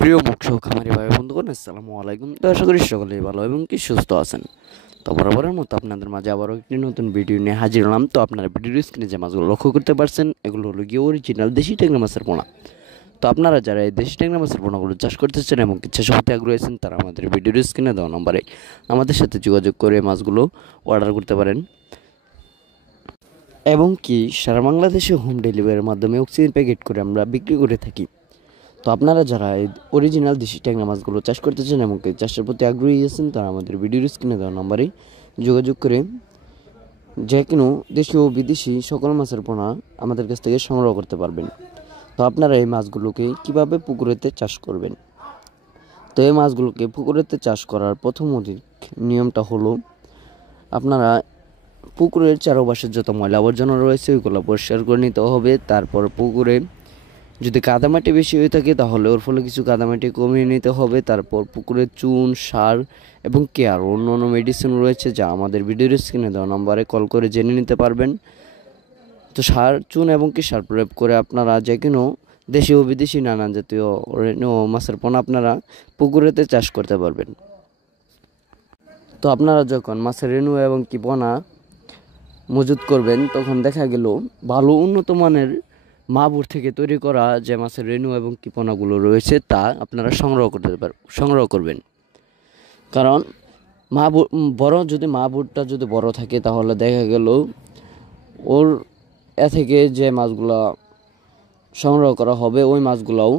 প্রিয় মৎস্য খামারি ভাই বন্ধুগণ, আসসালামু আলাইকুম। তো আশা করি সকলেই ভালো এবং কি সুস্থ আছেন। তো বরাবরের মতো আপনাদের মাঝে আবারও একটি নতুন ভিডিও নিয়ে হাজির হলাম। তো আপনারা ভিডিওর স্ক্রিনে যে মাছগুলো লক্ষ্য করতে পারছেন, এগুলো হলো গিয়ে অরিজিনাল দেশি ট্যাংরা মাছের পোনা। তো আপনারা যারা এই দেশি ট্যাংরা মাছের পোনাগুলো চাষ করতেছেন এবং ইচ্ছা শক্তি আগ্রহী আছেন, তারা আমাদের ভিডিওর স্ক্রিনে দেওয়া নম্বরে আমাদের সাথে যোগাযোগ করে মাছগুলো অর্ডার করতে পারেন এবং কি সারা বাংলাদেশে হোম ডেলিভারির মাধ্যমে অক্সিজেন প্যাকেট করে আমরা বিক্রি করে থাকি। তো আপনারা যারা এই অরিজিনাল দেশি ট্যাংরা মাছগুলো চাষ করতে চান এবং চাষের প্রতি আগ্রহী আছেন, তারা আমাদের ভিডিওর স্ক্রিনে দেওয়া নম্বরে যোগাযোগ করে যে কোনো দেশীয় ও বিদেশি সকল মাছের পোনা আমাদের কাছ থেকে সংগ্রহ করতে পারবেন। তো আপনারা এই মাছগুলোকে কিভাবে পুকুরেতে চাষ করবেন। তো এই মাছগুলোকে পুকুরেতে চাষ করার প্রথম নিয়মটা হলো, আপনারা পুকুরের চারপাশের যত ময়লা আবর্জনা রয়েছে ওইগুলো পরিষ্কার করে নিতে হবে। তারপর পুকুরে যদি কাদামাটি বেশি হয়ে থাকে তাহলে ওর ফলে কিছু কাদামাটি কমিয়ে নিতে হবে। তারপর পুকুরে চুন, সার এবং কেয়ার অন্য অন্য মেডিসিন রয়েছে, যা আমাদের ভিডিওর স্ক্রিনে দেওয়া নম্বরে কল করে জেনে নিতে পারবেন। তো সার, চুন এবং কি সার প্রয়োগ করে আপনারা যে কোনো দেশি ও বিদেশি নানান জাতীয় মাছের পোনা আপনারা পুকুরেতে চাষ করতে পারবেন। তো আপনারা যখন মাছের রেণু এবং কি পোনা মজুত করবেন, তখন দেখা গেল ভালো উন্নত মানের মাগুর থেকে তৈরি করা যে মাছের রেণু এবং কিপনাগুলো রয়েছে তা আপনারা সংগ্রহ করবেন। কারণ মাগুরটা যদি বড় থাকে, তাহলে দেখা গেল ওর থেকে যে মাছগুলা সংগ্রহ করা হবে ওই মাছগুলাও